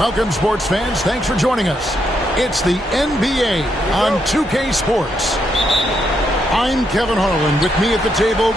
Welcome, sports fans. Thanks for joining us. It's the NBA on 2K Sports. I'm Kevin Harlan. With me at the table,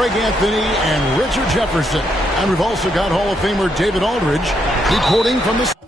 Greg Anthony and Richard Jefferson. And we've also got Hall of Famer David Aldridge reporting from the...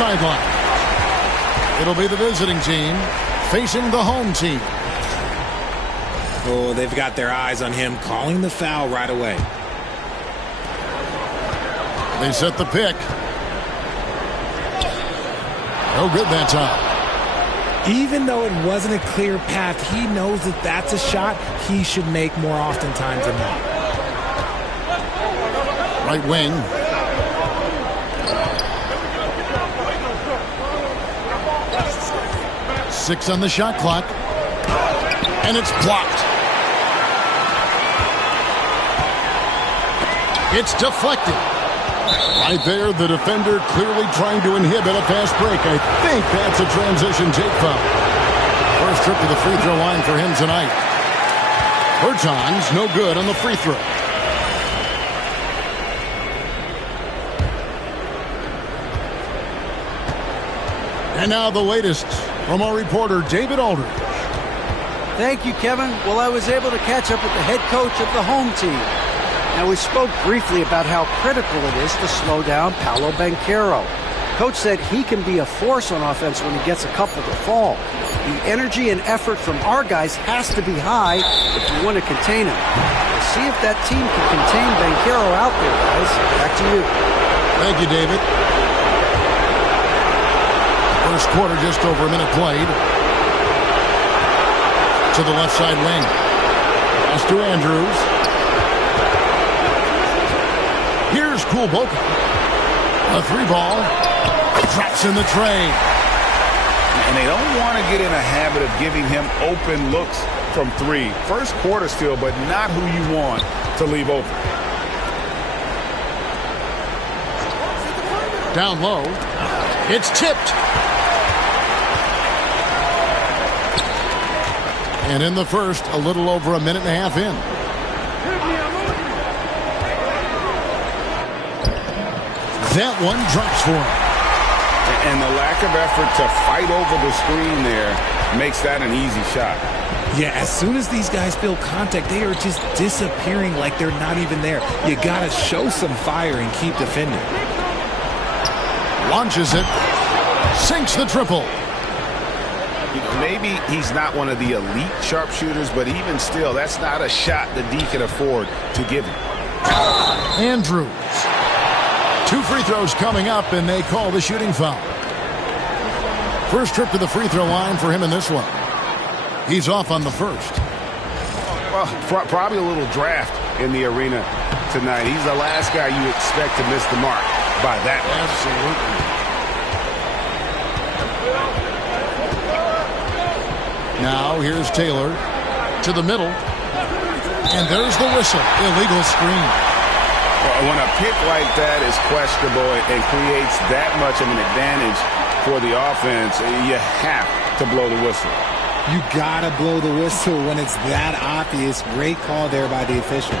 sideline. It'll be the visiting team facing the home team. Oh, they've got their eyes on him, calling the foul right away. They set the pick. No good that time. Even though it wasn't a clear path, he knows that that's a shot he should make more oftentimes than not. Right wing. Six on the shot clock. And it's blocked. It's deflected. Right there, the defender clearly trying to inhibit a fast break. I think that's a transition take foul. First trip to the free throw line for him tonight. Bertans, no good on the free throw. And now the latest from our reporter, David Aldridge. Thank you, Kevin. Well, I was able to catch up with the head coach of the home team. Now, we spoke briefly about how critical it is to slow down Paolo Banchero. Coach said he can be a force on offense when he gets a couple to fall. The energy and effort from our guys has to be high if you want to contain him. We'll see if that team can contain Banchero out there, guys. Back to you. Thank you, David. First quarter, just over a minute played. To the left side wing. Pass to Andrews. Here's Kulboka. A 3-ball. Drops in the tray. And they don't want to get in a habit of giving him open looks from 3. First quarter still, but not who you want to leave open. Down low. It's tipped. And in the first, a little over a minute and a half in. That one drops for him. And the lack of effort to fight over the screen there makes that an easy shot. Yeah, as soon as these guys feel contact, they are just disappearing like they're not even there. You got to show some fire and keep defending. Launches it. Sinks the triple. You know, maybe he's not one of the elite sharpshooters, but even still, that's not a shot that D can afford to give him. Andrews. 2 free throws coming up, and they call the shooting foul. First trip to the free throw line for him in this one. He's off on the first. Well, probably a little draft in the arena tonight. He's the last guy you expect to miss the mark by that much. Absolutely. Now here's Taylor to the middle. And there's the whistle. Illegal screen. When a pick like that is questionable and creates that much of an advantage for the offense, you have to blow the whistle. You got to blow the whistle when it's that obvious. Great call there by the official.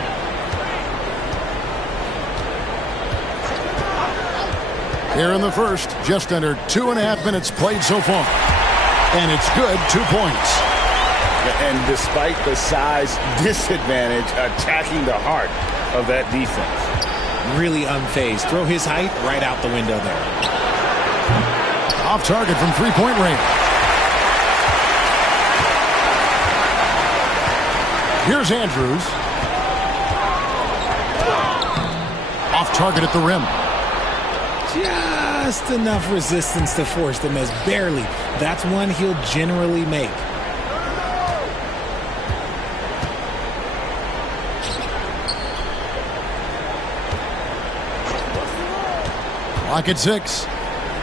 Here in the first, just under 2.5 minutes played so far. And it's good, 2 points. And despite the size disadvantage, attacking the heart of that defense. Really unfazed. Throw his height right out the window there. Off target from 3-point range. Here's Andrews. Off target at the rim. Just enough resistance to force the miss. Barely. That's one he'll generally make. Clock at 6.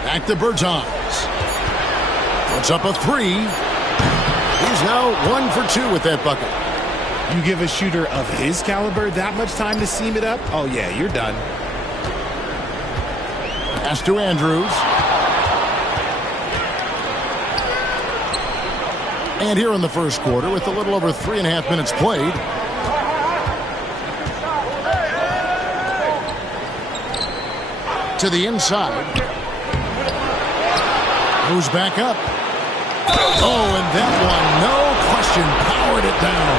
Back to Bertans. Puts up a 3. He's now 1 for 2 with that bucket. You give a shooter of his caliber that much time to seam it up? Oh, yeah, you're done. Pass to Andrews. And here in the first quarter, with a little over 3.5 minutes played, to the inside. Moves back up. Oh, and that one, no question, powered it down.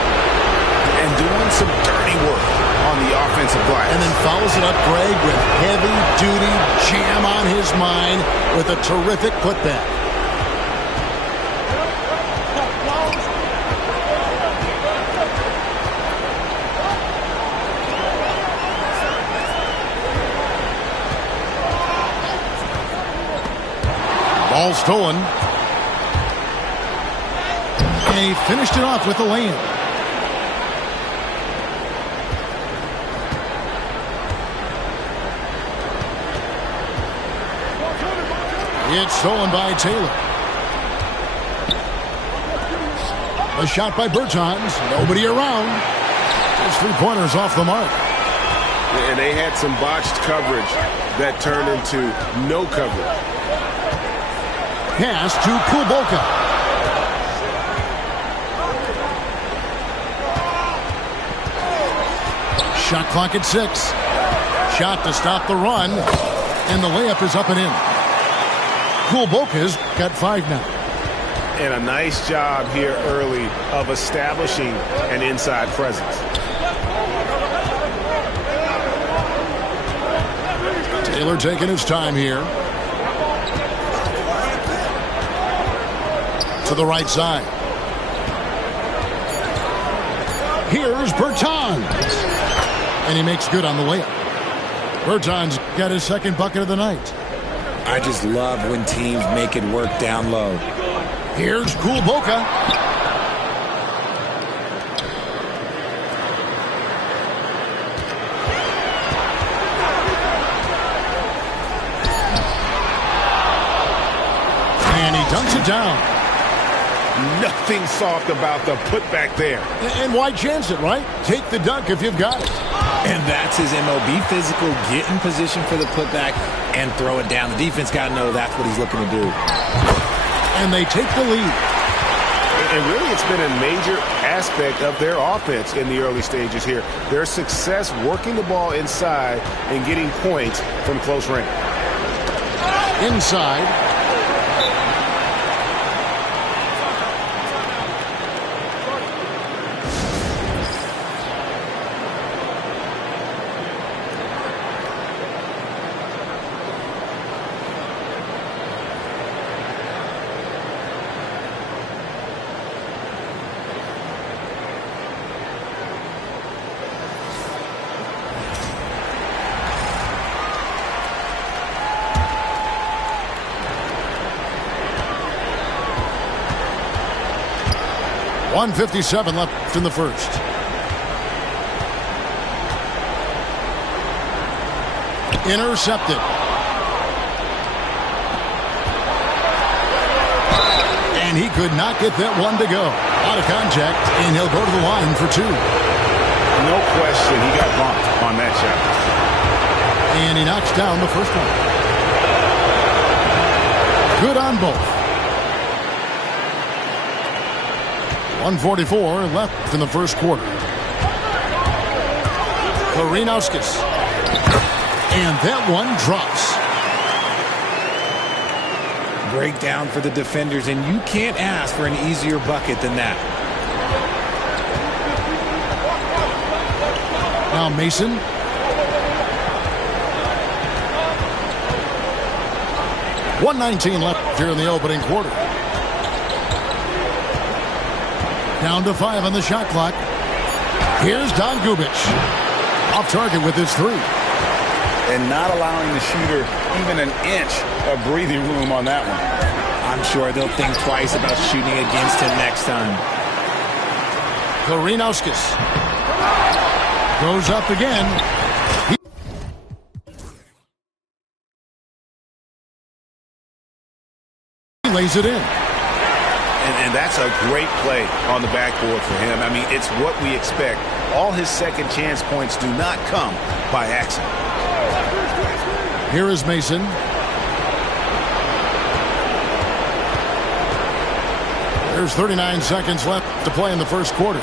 And doing some dirty work on the offensive glass. And then follows it up, Greg, with heavy-duty jam on his mind with a terrific putback. Ball stolen. And he finished it off with a lay-in. It's stolen by Taylor. A shot by Bertans. Nobody around. His 3-pointers off the mark. And they had some botched coverage that turned into no coverage. Pass to Kulboka. Shot clock at 6. Shot to stop the run. And the layup is up and in. Kulboka's got 5 now. And a nice job here early of establishing an inside presence. Taylor taking his time here. to the right side. Here's Bertans. And he makes good on the layup. Bertans got his second bucket of the night. I just love when teams make it work down low. Here's Kulboka. And he dunks it down. Nothing soft about the putback there. And why chance it, right? Take the dunk if you've got it. And that's his MO. Be physical, get in position for the putback, and throw it down. The defense got to know that's what he's looking to do. And they take the lead. And really, it's been a major aspect of their offense in the early stages here. Their success working the ball inside and getting points from close range. Inside. .157 left in the first. Intercepted. And he could not get that one to go. Out of contact, and he'll go to the line for two. No question, he got bumped on that shot. And he knocks down the first one. Good on both. 1:44 left in the first quarter. Karinauskis. And that one drops. Breakdown for the defenders, and you can't ask for an easier bucket than that. Now Mason. .119 left here in the opening quarter. Down to 5 on the shot clock. Here's Don Gubic. Off target with his three. And not allowing the shooter even an inch of breathing room on that one. I'm sure they'll think twice about shooting against him next time. Karinauskis goes up again. He lays it in. And that's a great play on the backboard for him. I mean, it's what we expect. All his second chance points do not come by accident. Here is Mason. There's 39 seconds left to play in the first quarter.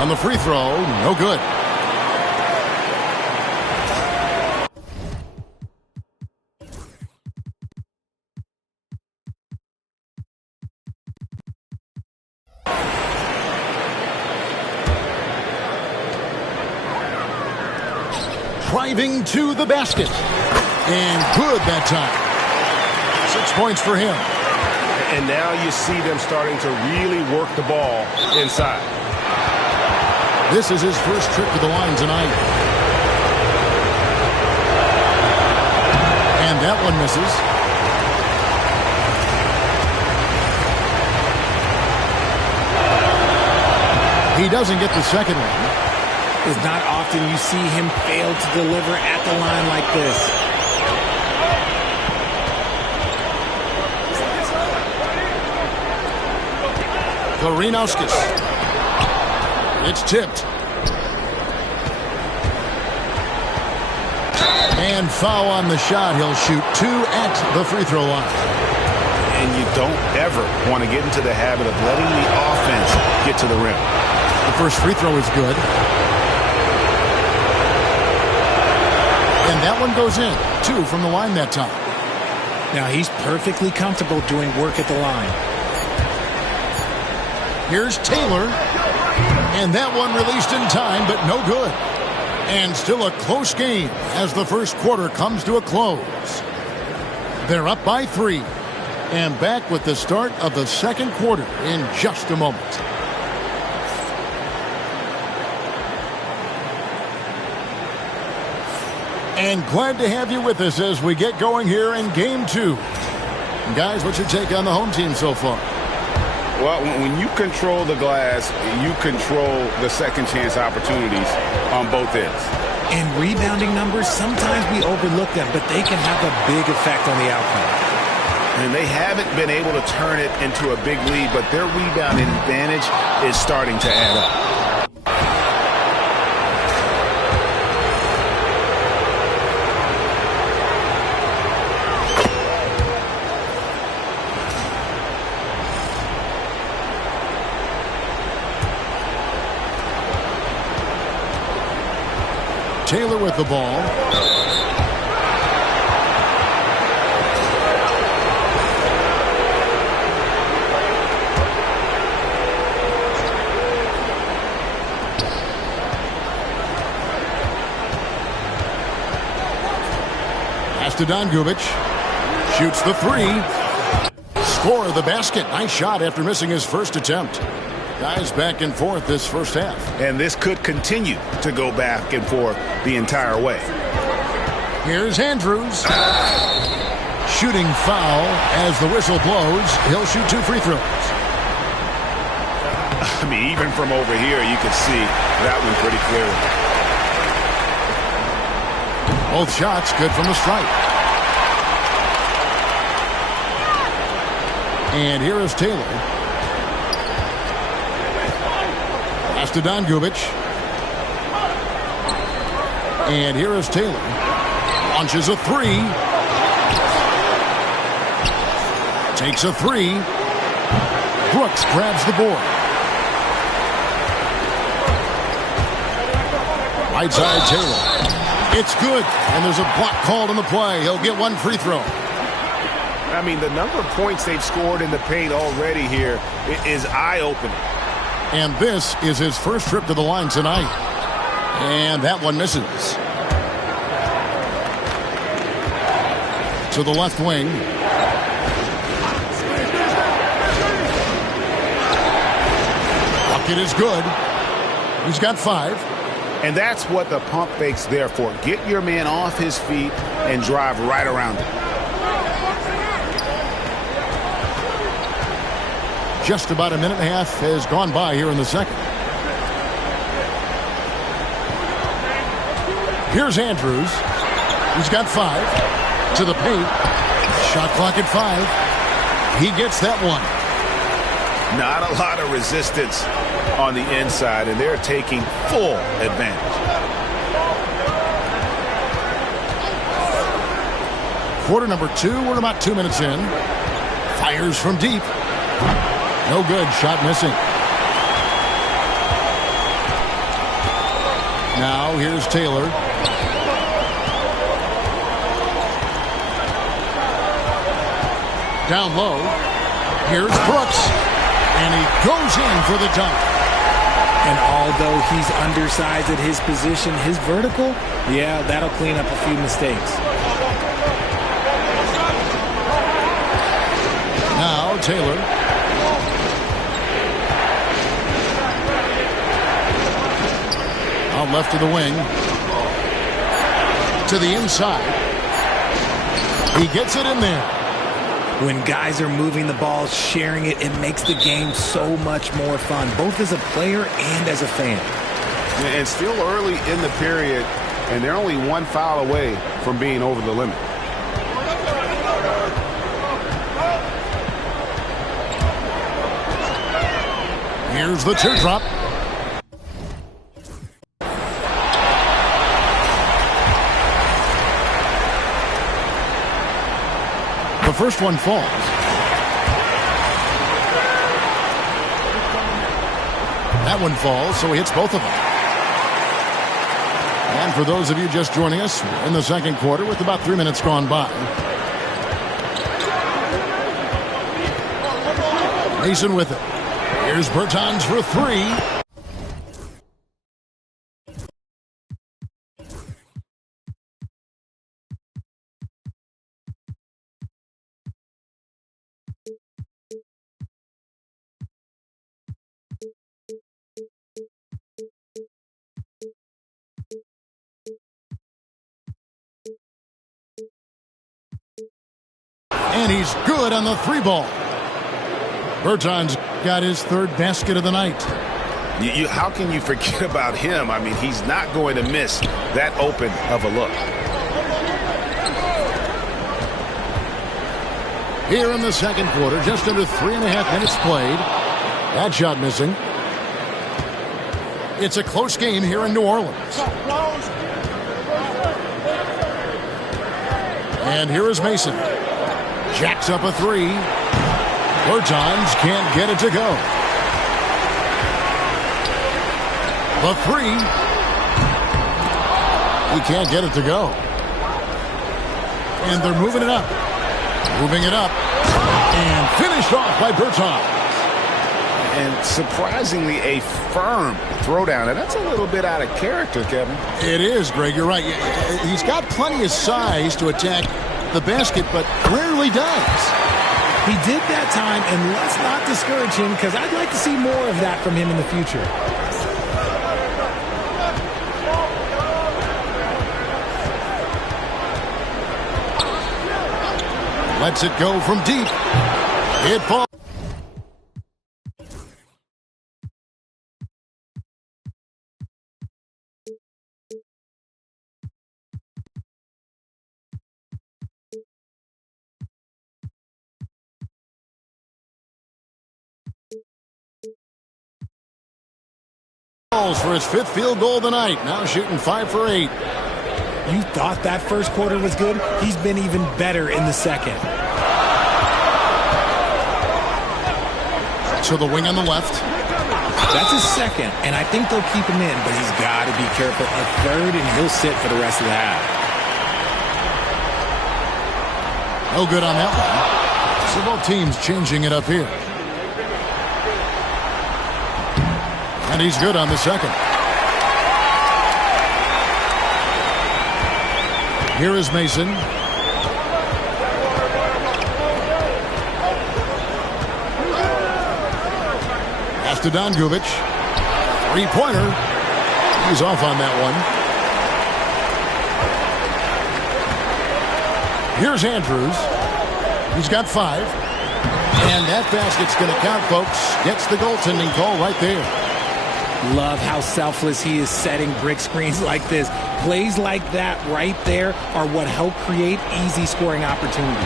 On the free throw, no good. Driving to the basket. And good that time. 6 points for him. And now you see them starting to really work the ball inside. This is his first trip to the line tonight. And that one misses. He doesn't get the second one. It's not often you see him fail to deliver at the line like this. Karinauskis. It's tipped. And foul on the shot. He'll shoot 2 at the free throw line. And you don't ever want to get into the habit of letting the offense get to the rim. The first free throw is good. And that one goes in. 2 from the line that time. Now he's perfectly comfortable doing work at the line. Here's Taylor. And that one released in time, but no good. And still a close game as the first quarter comes to a close. They're up by 3. And back with the start of the second quarter in just a moment. And glad to have you with us as we get going here in Game 2. Guys, what's your take on the home team so far? Well, when you control the glass, you control the second chance opportunities on both ends. And rebounding numbers, sometimes we overlook them, but they can have a big effect on the outcome. And they haven't been able to turn it into a big lead, but their rebounding advantage is starting to add up. Taylor with the ball. Pass to Gubic. Shoots the 3. Score of the basket. Nice shot after missing his first attempt. Guys back and forth this first half. And this could continue to go back and forth the entire way. Here's Andrews. Shooting foul as the whistle blows. He'll shoot 2 free throws. I mean, even from over here, you can see that one pretty clearly. Both shots good from the stripe. And here is Taylor. Pass to Gubic. And here is Taylor. Launches a 3. Takes a 3. Brooks grabs the board. Right side Taylor. It's good. And there's a block called on the play. He'll get 1 free throw. I mean, the number of points they've scored in the paint already here is eye-opening. And this is his first trip to the line tonight. And that one misses. To the left wing. Bucket is good. He's got 5. And that's what the pump fake's there for. Get your man off his feet and drive right around him. Just about a minute and a half has gone by here in the second. Here's Andrews. He's got 5. To the paint. Shot clock at 5. He gets that one. Not a lot of resistance on the inside, and they're taking full advantage. Quarter number 2. We're about 2 minutes in. Fires from deep. No good. Shot missing. Now here's Taylor. Down low. Here's Brooks. And he goes in for the dunk. And although he's undersized at his position, his vertical, yeah, that'll clean up a few mistakes. Now Taylor. Out left to the wing. To the inside. He gets it in there. When guys are moving the ball, sharing it, it makes the game so much more fun, both as a player and as a fan. And still early in the period, and they're only 1 foul away from being over the limit. Here's the teardrop. The first one falls. That one falls, so he hits both of them. And for those of you just joining us, we're in the second quarter with about 3 minutes gone by. Mason with it. Here's Bertans for 3. And he's good on the 3-ball. Berton's got his 3rd basket of the night. How can you forget about him? I mean, he's not going to miss that open of a look. Here in the second quarter, just under 3.5 minutes played. That shot missing. It's a close game here in New Orleans. And here is Mason. Jacks up a 3. Bertans can't get it to go. The 3. He can't get it to go. And they're moving it up. Moving it up. And finished off by Bertans. And surprisingly, a firm throwdown. And that's a little bit out of character, Kevin. It is, Greg. You're right. He's got plenty of size to attack the basket, but rarely does. He did that time, and let's not discourage him because I'd like to see more of that from him in the future. Lets it go from deep. It falls. For his 5th field goal tonight. Now shooting 5 for 8. You thought that first quarter was good? He's been even better in the second. To the wing on the left. That's his second, and I think they'll keep him in, but he's got to be careful. A 3rd, and he'll sit for the rest of the half. No good on that one. So both teams changing it up here. And he's good on the second. Here is Mason. Pass to Donkovic. 3-pointer. He's off on that one. Here's Andrews. He's got 5. And that basket's going to count, folks. Gets the goaltending call right there. Love how selfless he is setting brick screens like this. Plays like that right there are what help create easy scoring opportunities.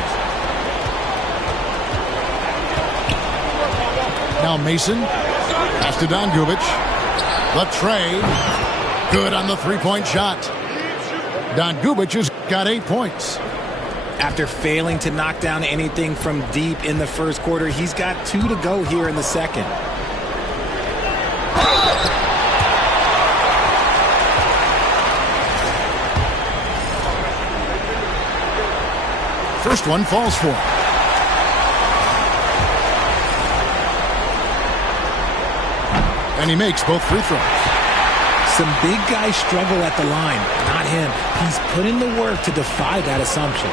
Now Mason. Pass to Donkovic. The trade. Good on the 3-point shot. Donkovic has got 8 points. After failing to knock down anything from deep in the first quarter, he's got 2 to go here in the second. First one falls for him. And he makes both free throws. Some big guys struggle at the line. Not him. He's put in the work to defy that assumption.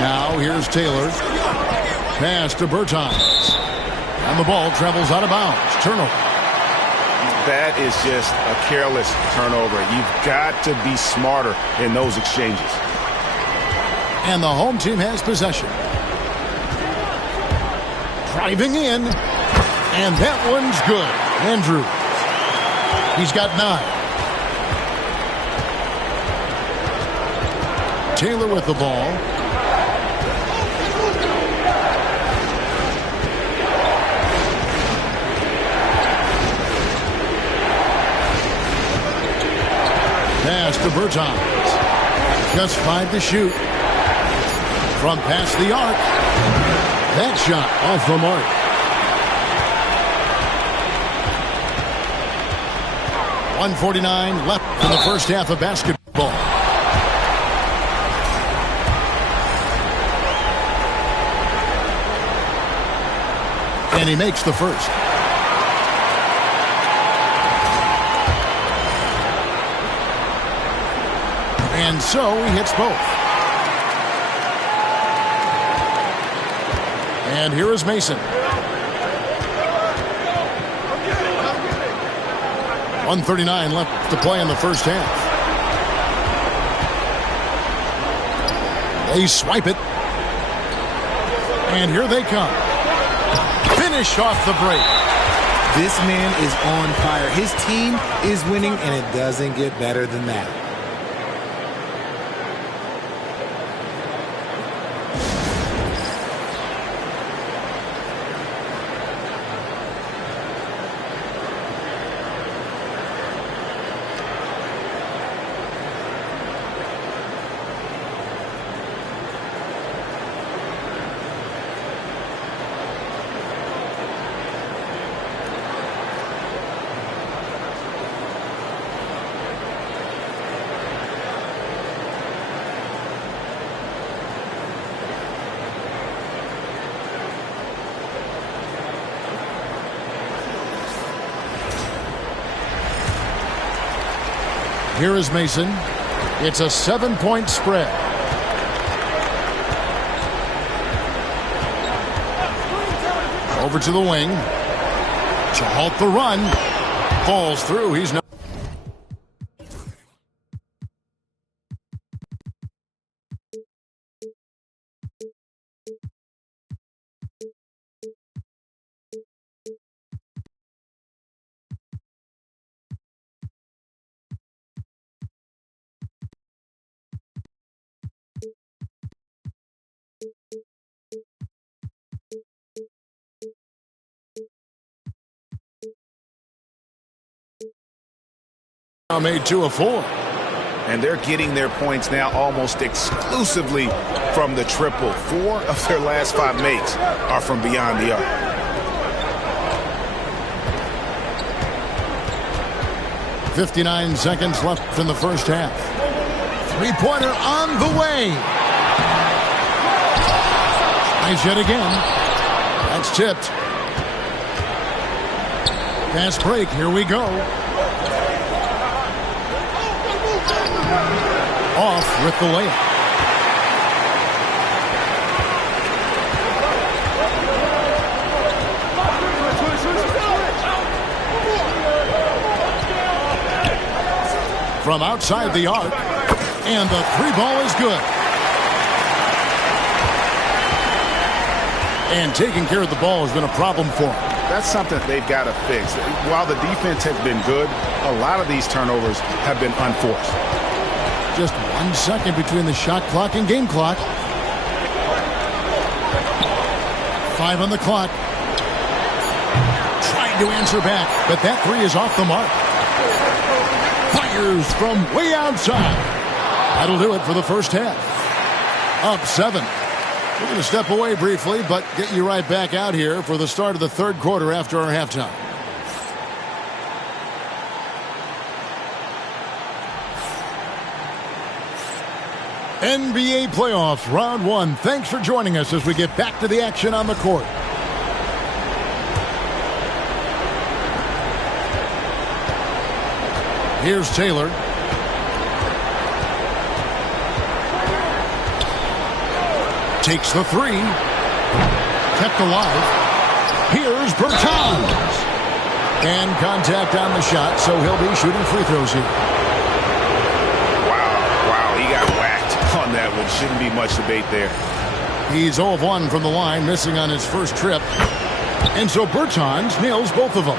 Now here's Taylor. Pass to Bertans. And the ball travels out of bounds. Turnover. That is just a careless turnover. You've got to be smarter in those exchanges. And the home team has possession. Driving in. And that one's good. Andrews. He's got 9. Taylor with the ball. Pass to Bertans. Just 5 to shoot. From past the arc. That shot off the mark. .149 left in the first half of basketball. And he makes the first. And so he hits both. And here is Mason. 1:39 left to play in the first half. They swipe it. And here they come. Finish off the break. This man is on fire. His team is winning, and it doesn't get better than that. Here is Mason. It's a 7-point spread. Over to the wing. To halt the run. Falls through. He's not. Made 2 of 4. And they're getting their points now almost exclusively from the triple. 4 of their last 5 makes are from beyond the arc. .59 seconds left in the first half. Three-pointer on the way. Nice yet again. That's tipped. Fast break. Here we go. Off with the layup. From outside the arc, and the 3 ball is good. And taking care of the ball has been a problem for them. That's something they've got to fix. While the defense has been good, a lot of these turnovers have been unforced. Just 1 second between the shot clock and game clock. 5 on the clock. Trying to answer back, but that 3 is off the mark. Fires from way outside. That'll do it for the first half. Up 7. We're going to step away briefly, but get you right back out here for the start of the third quarter after our halftime. NBA Playoffs, Round 1. Thanks for joining us as we get back to the action on the court. Here's Taylor. Takes the 3. Kept alive. Here's Bertans. And contact on the shot, so he'll be shooting free throws here. Wow, he got whacked on that one. Shouldn't be much debate there. He's 0 of 1 from the line, missing on his first trip. And so Bertans nails both of them.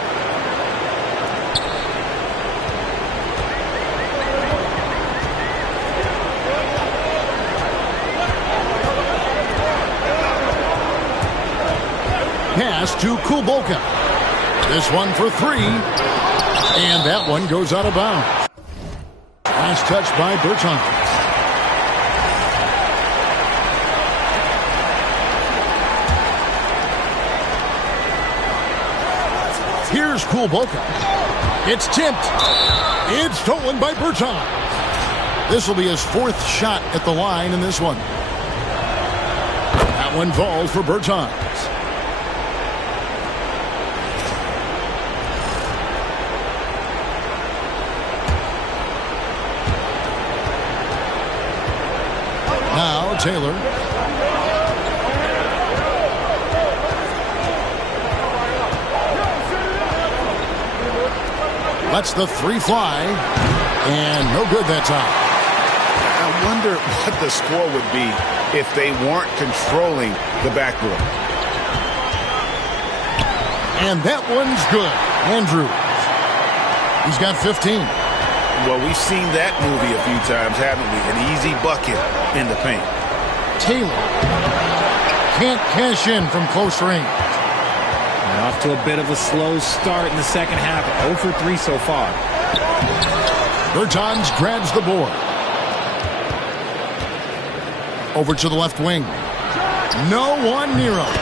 Pass to Kulboka. This one for 3. And that one goes out of bounds. Last touch by Bertans. Here's Kulboka. It's tipped. It's stolen by Bertans. This will be his 4th shot at the line in this one. That one falls for Bertans. Now Taylor. Lets the 3 fly. And no good that time. I wonder what the score would be if they weren't controlling the backboard. And that one's good. Andrews. He's got 15. Well, we've seen that movie a few times, haven't we? An easy bucket in the paint. Taylor can't cash in from close range. And off to a bit of a slow start in the second half. 0 for 3 so far. Bertans grabs the board. Over to the left wing. No one near him.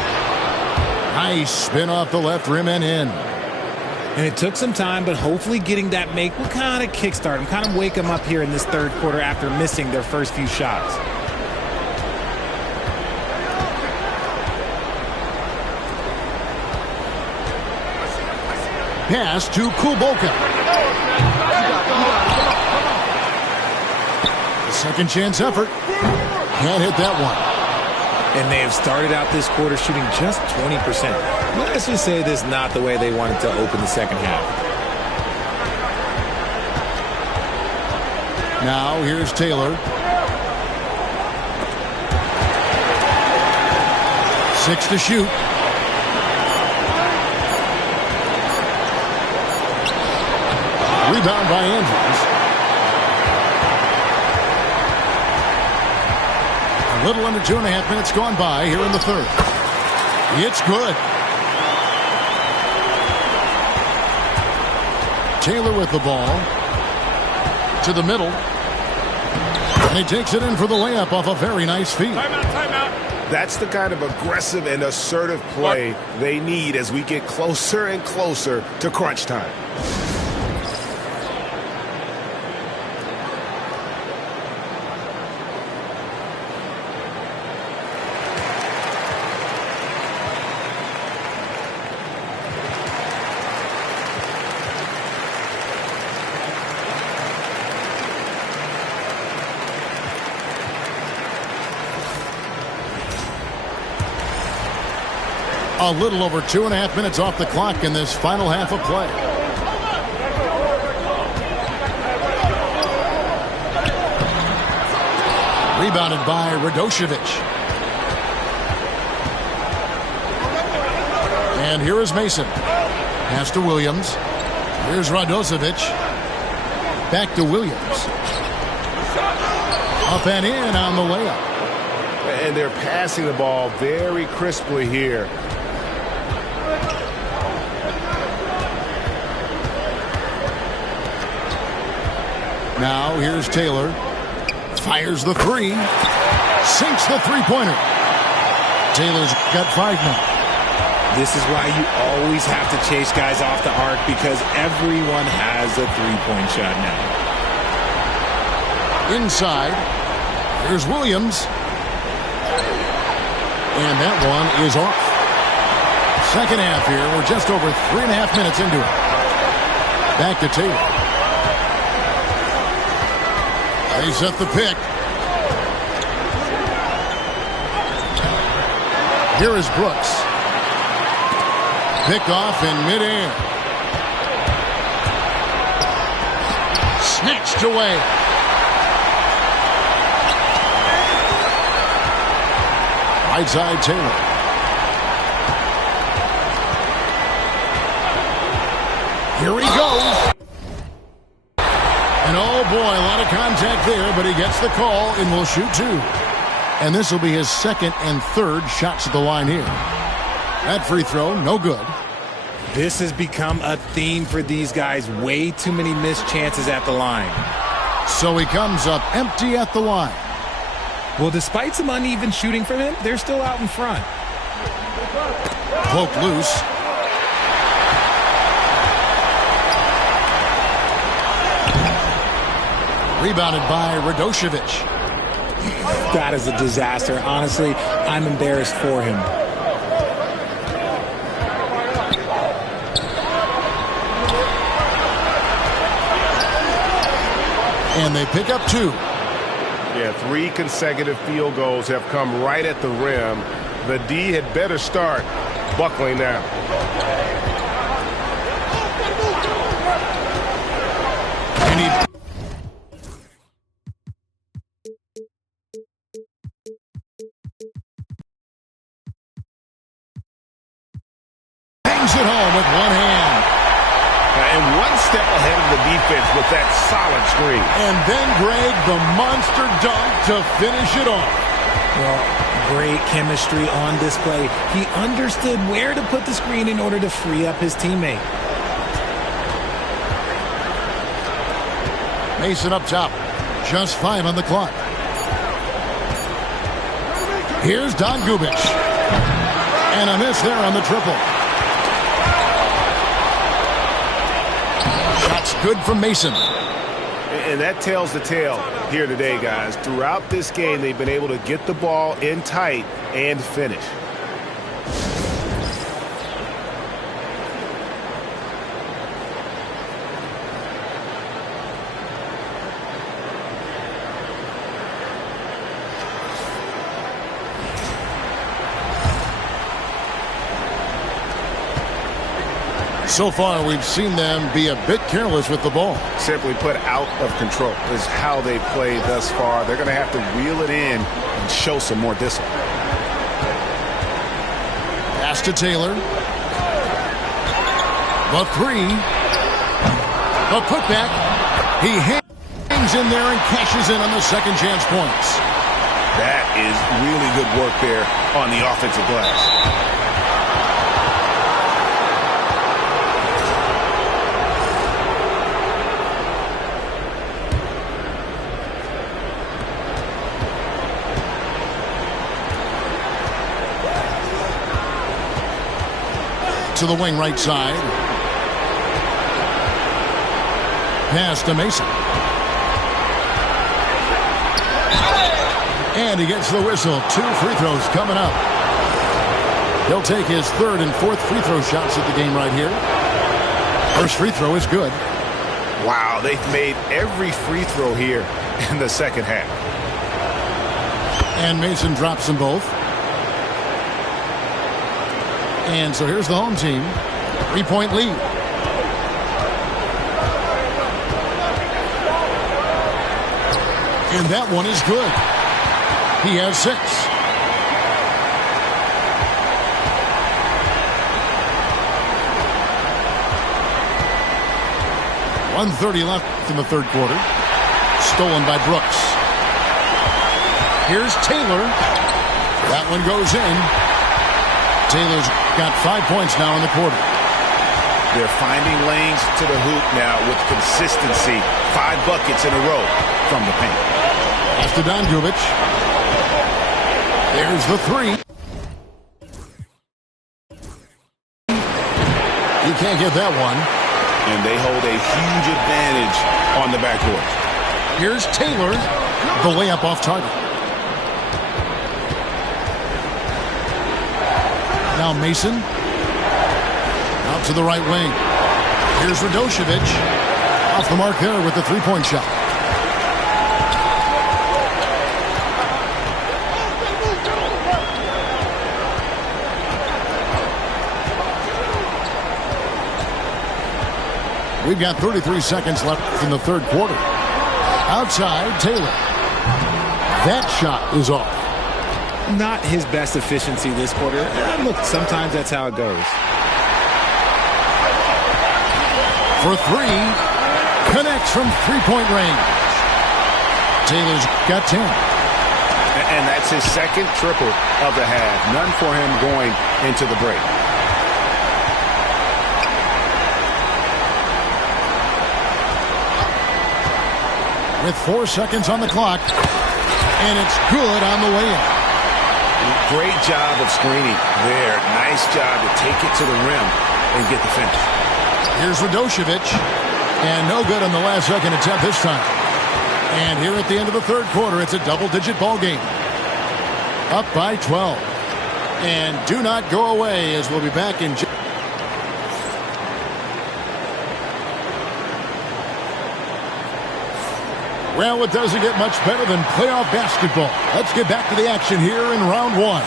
Nice spin off the left rim and in. And it took some time, but hopefully getting that make will kind of kickstart them, kind of wake them up here in this third quarter after missing their first few shots. Pass to Kuboka. The second chance effort. Can't hit that one. And they have started out this quarter shooting just 20%. Let's just say this is not the way they wanted to open the second half. Now here's Taylor. 6 to shoot. Rebound by Andrews. A little under 2.5 minutes gone by here in the third. It's good. Taylor with the ball. To the middle. And he takes it in for the layup off a very nice feed. Timeout. That's the kind of aggressive and assertive play they need as we get closer and closer to crunch time. A little over 2.5 minutes off the clock in this final half of play. Rebounded by Radošević. And here is Mason. Pass to Williams. Here's Radošević. Back to Williams. Up and in on the layup. And they're passing the ball very crisply here. Now here's Taylor. Fires the three. Sinks the three-pointer. Taylor's got 5 now. This is why you always have to chase guys off the arc, because everyone has a three-point shot now. Inside. Here's Williams. And that one is off. Second half here. We're just over 3.5 minutes into it. Back to Taylor. They set the pick. Here is Brooks. Picked off in midair. Snatched away. Right side Taylor. Here he goes. And oh boy, a lot of contact there, but he gets the call and will shoot 2. And this will be his second and third shots at the line here. That free throw, no good. This has become a theme for these guys. Way too many missed chances at the line. So he comes up empty at the line. Well, despite some uneven shooting from him, they're still out in front. Poked loose. Rebounded by Radošević. That is a disaster. Honestly, I'm embarrassed for him. And they pick up 2. Yeah, 3 consecutive field goals have come right at the rim. The D had better start buckling now. And defense with that solid screen. And then, Greg, the monster dunk to finish it off. Well, great chemistry on display. He understood where to put the screen in order to free up his teammate. Mason up top. Just 5 on the clock. Here's Don Gubic. And a miss there on the triple. Shots good from Mason. And that tells the tale here today, guys. Throughout this game, they've been able to get the ball in tight and finish. So far, we've seen them be a bit careless with the ball. Simply put, out of control is how they played thus far. They're going to have to reel it in and show some more discipline. Pass to Taylor. The 3. The putback. He hangs in there and cashes in on the second chance points. That is really good work there on the offensive glass. To the wing right side. Pass to Mason. And he gets the whistle. 2 free throws coming up. He'll take his 3rd and 4th free throw shots at the game right here. First free throw is good. Wow, they've made every free throw here in the second half. And Mason drops them both. And so here's the home team. 3-point lead. And that one is good. He has 6. .130 left in the third quarter. Stolen by Brooks. Here's Taylor. That one goes in. Taylor's got 5 points now in the quarter. They're finding lanes to the hoop now with consistency. 5 buckets in a row from the paint. Pass to Don Gubic. There's the 3. He can't get that one. And they hold a huge advantage on the backcourt. Here's Taylor. The layup off target. Now Mason. Out to the right wing. Here's Radošević. Off the mark there with the 3-point shot. We've got 33 seconds left in the third quarter. Outside, Taylor. That shot is off. Not his best efficiency this quarter. Look, sometimes that's how it goes. For 3. Connects from 3-point range. Taylor's got 10. And that's his second triple of the half. None for him going into the break. With 4 seconds on the clock. And it's good on the way in. Great job of screening there. Nice job to take it to the rim and get the finish. Here's Radošević. And no good on the last second attempt this time. And here at the end of the third quarter, it's a double-digit ball game. Up by 12. And do not go away as we'll be back in... Well, it doesn't get much better than playoff basketball. Let's get back to the action here in round 1.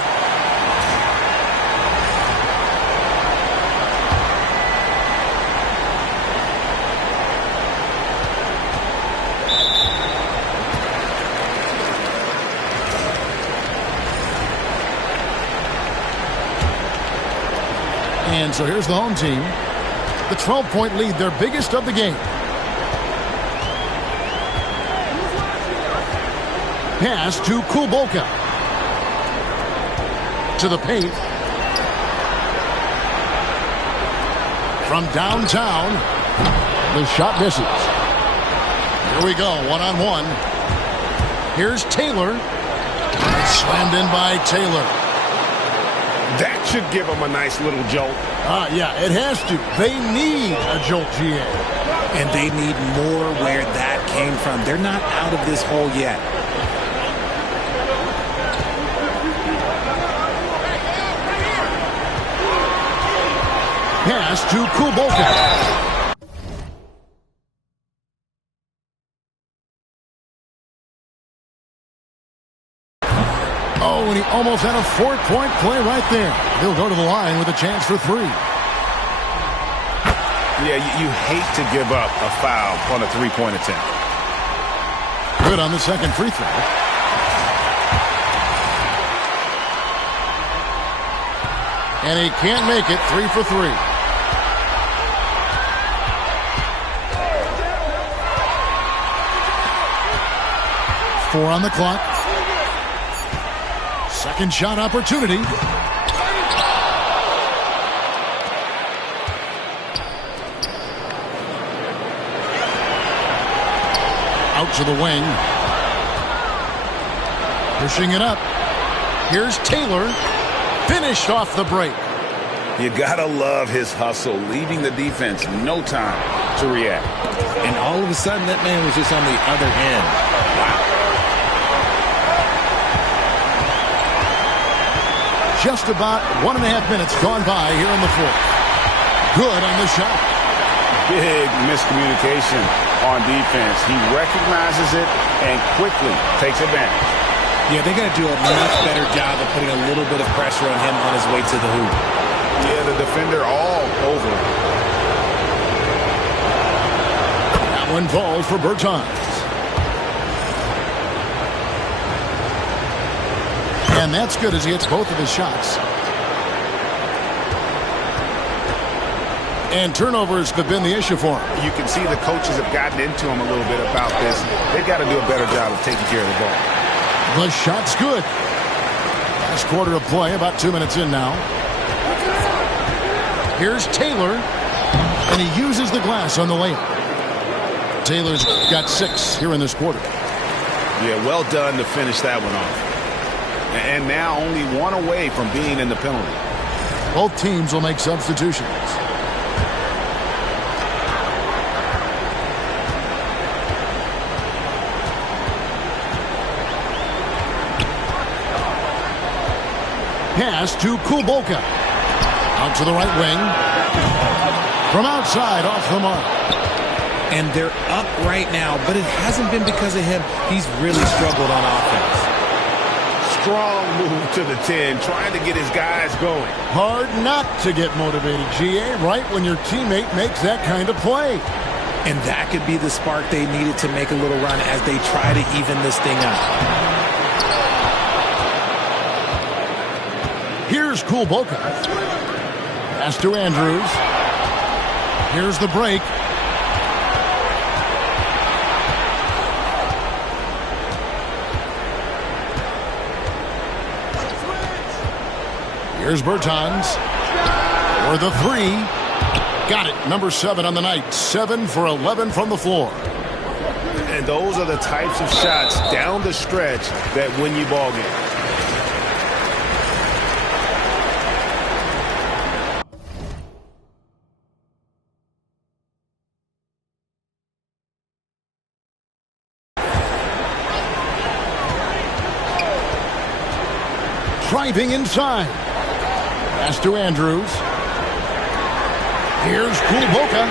And so here's the home team. The 12-point lead, their biggest of the game. Pass to Kulboka. To the paint. From downtown. The shot misses. Here we go, one-on-one. Here's Taylor. Slammed in by Taylor. That should give them a nice little jolt. Yeah, it has to. They need a jolt, GA. And they need more where that came from. They're not out of this hole yet. Pass to Kulboka. Oh, and he almost had a 4-point play right there. He'll go to the line with a chance for 3. Yeah, you hate to give up a foul on a 3-point attempt. Good on the second free throw. And he can't make it. 3 for 3. Four on the clock. Second shot opportunity. Out to the wing. Pushing it up. Here's Taylor. Finished off the break. You gotta love his hustle, leaving the defense no time to react. And all of a sudden, that man was just on the other end. Wow. Just about 1.5 minutes gone by here in the fourth. Good on the shot. Big miscommunication on defense. He recognizes it and quickly takes advantage. Yeah, they got to do a much better job of putting a little bit of pressure on him on his way to the hoop. Yeah, the defender all over. That one falls for Bertans. And that's good as he hits both of his shots. And turnovers have been the issue for him. You can see the coaches have gotten into him a little bit about this. They've got to do a better job of taking care of the ball. The shot's good. Last quarter of play, about 2 minutes in now. Here's Taylor, and he uses the glass on the layup. Taylor's got 6 here in this quarter. Yeah, well done to finish that one off. And now only 1 away from being in the penalty. Both teams will make substitutions. Pass to Kulboka. Out to the right wing. From outside, off the mark. And they're up right now, but it hasn't been because of him. He's really struggled on offense. Strong move to the 10, trying to get his guys going. Hard not to get motivated, GA, right when your teammate makes that kind of play. And that could be the spark they needed to make a little run as they try to even this thing up. Here's Kulboka. Pass to Andrews. Here's the break. Here's Bertans for the 3. Got it. Number 7 on the night. 7 for 11 from the floor. And those are the types of shots down the stretch that win you ball games. Driving inside. Pass to Andrews. Here's Kulboka.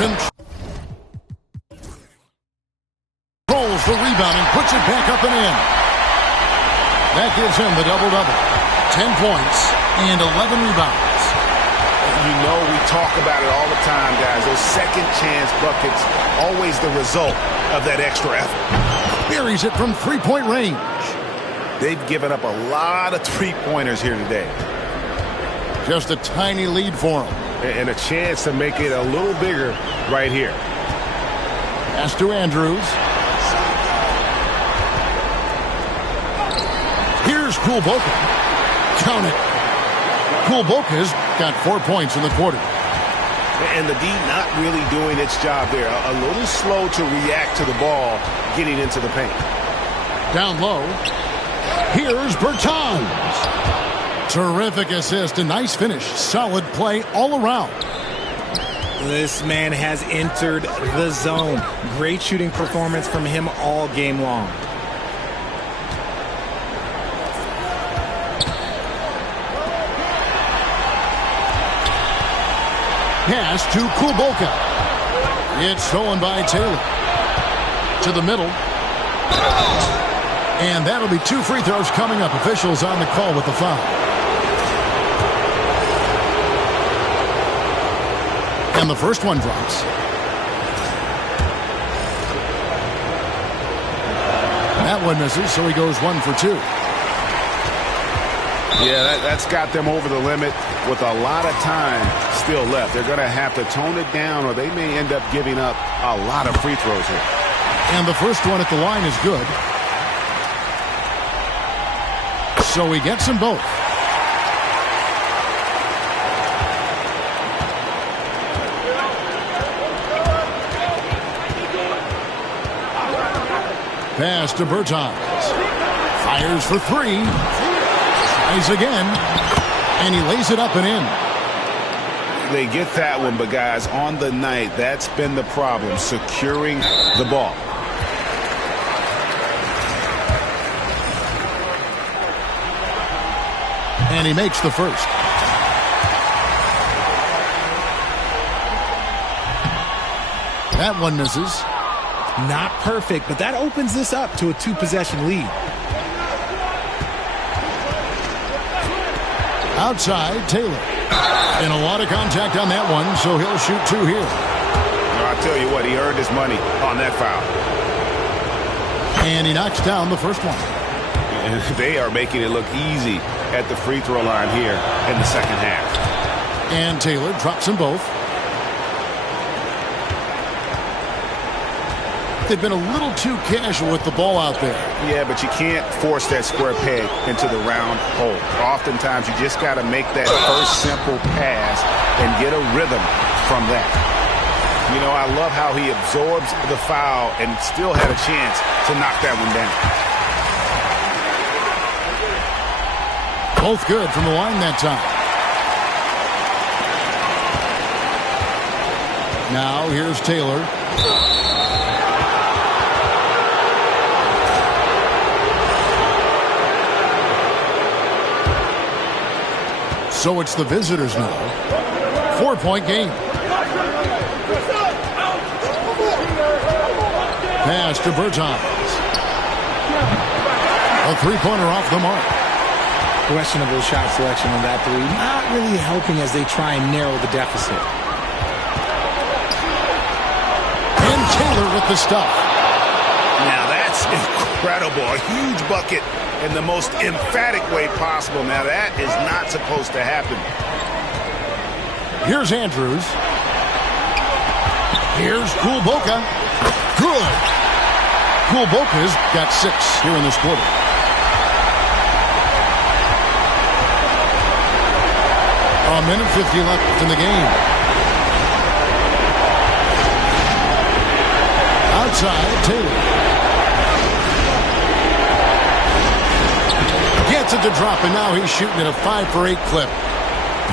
Controls the rebound and puts it back up and in. That gives him the double-double. 10 points and 11 rebounds. You know we talk about it all the time, guys. Those second chance buckets, always the result of that extra effort. Buries it from 3-point range. They've given up a lot of three-pointers here today. Just a tiny lead for them. And a chance to make it a little bigger right here. Pass to Andrews. Kulboka. Count it. Kulboka's got 4 points in the quarter. And the D not really doing its job there. A little slow to react to the ball getting into the paint. Down low. Here's Bertans. Terrific assist. A nice finish. Solid play all around. This man has entered the zone. Great shooting performance from him all game long. Pass to Kulboka. It's stolen by Taylor. To the middle. And that'll be 2 free throws coming up. Officials on the call with the foul. And the first one drops. That one misses, so he goes 1 for 2. Yeah, that's got them over the limit with a lot of time still left. They're going to have to tone it down, or they may end up giving up a lot of free throws here. And the first one at the line is good. So he gets them both. Pass to Bertans. Fires for 3. Tries again. And he lays it up and in. They get that one, but guys, on the night, that's been the problem, securing the ball. And he makes the first. That one misses. Not perfect, but that opens this up to a 2-possession lead. Outside, Taylor. And a lot of contact on that one, so he'll shoot 2 here. I'll tell you what, he earned his money on that foul. And he knocks down the first one. And they are making it look easy at the free throw line here in the second half. And Taylor drops them both. They've been a little too casual with the ball out there. Yeah, but you can't force that square peg into the round hole. Oftentimes, you just got to make that first simple pass and get a rhythm from that. You know, I love how he absorbs the foul and still had a chance to knock that one down. Both good from the line that time. Now here's Taylor. So it's the visitors now. 4-point game. Pass to Bertans. A 3-pointer off the mark. Questionable shot selection on that 3. Not really helping as they try and narrow the deficit. And Taylor with the stuff. Now that's incredible. A huge bucket in the most emphatic way possible. Now that is not supposed to happen. Here's Andrews. Here's Kulboka. Good. Kulboka's got 6 here in this quarter. A minute 50 left in the game. Outside, Taylor. Gets it to drop, and now he's shooting at a 5-for-8 clip.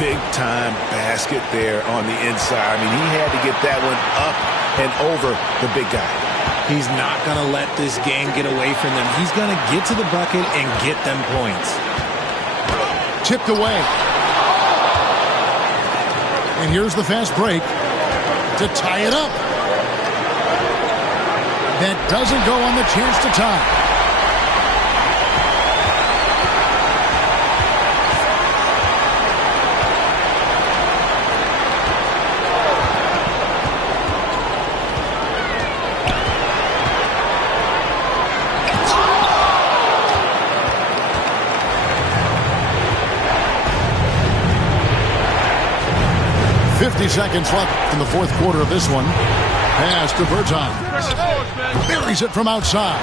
Big-time basket there on the inside. I mean, he had to get that one up and over the big guy. He's not going to let this game get away from them. He's going to get to the bucket and get them points. Tipped away. And here's the fast break to tie it up. That doesn't go on the chance to tie. Seconds left in the fourth quarter of this one. Pass to Bertans. Buries it from outside.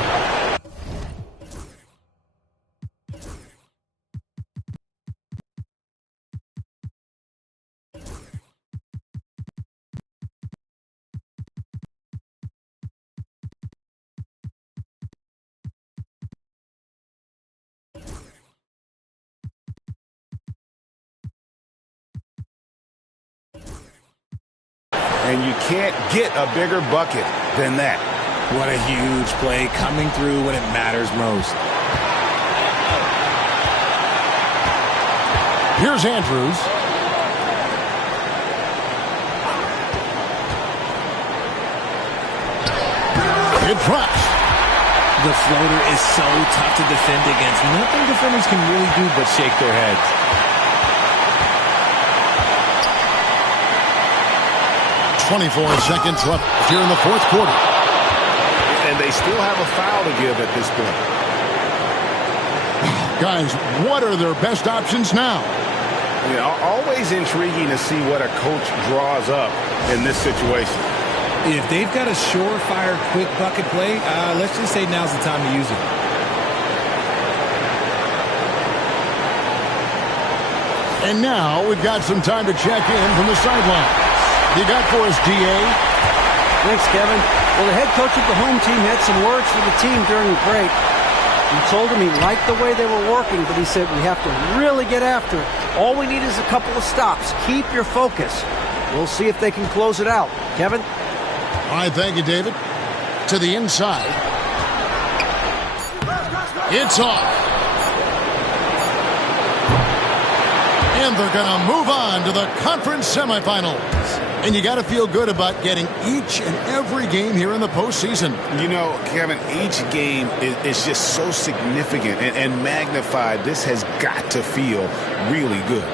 And you can't get a bigger bucket than that. What a huge play, coming through when it matters most. Here's Andrews. It drops. The floater is so tough to defend against. Nothing defenders can really do but shake their heads. 24 seconds left here in the fourth quarter. And they still have a foul to give at this point. Guys, what are their best options now? You know, always intriguing to see what a coach draws up in this situation. If they've got a surefire, quick bucket play, let's just say now's the time to use it. And now we've got some time to check in from the sideline. You got for us, D.A.? Thanks, Kevin. Well, the head coach of the home team had some words for the team during the break. He told him he liked the way they were working, but he said we have to really get after it. All we need is a couple of stops. Keep your focus. We'll see if they can close it out. Kevin? All right, thank you, David. To the inside. It's off. And they're going to move on to the conference semifinals. And you got to feel good about getting each and every game here in the postseason. You know, Kevin, each game is just so significant and magnified. This has got to feel really good.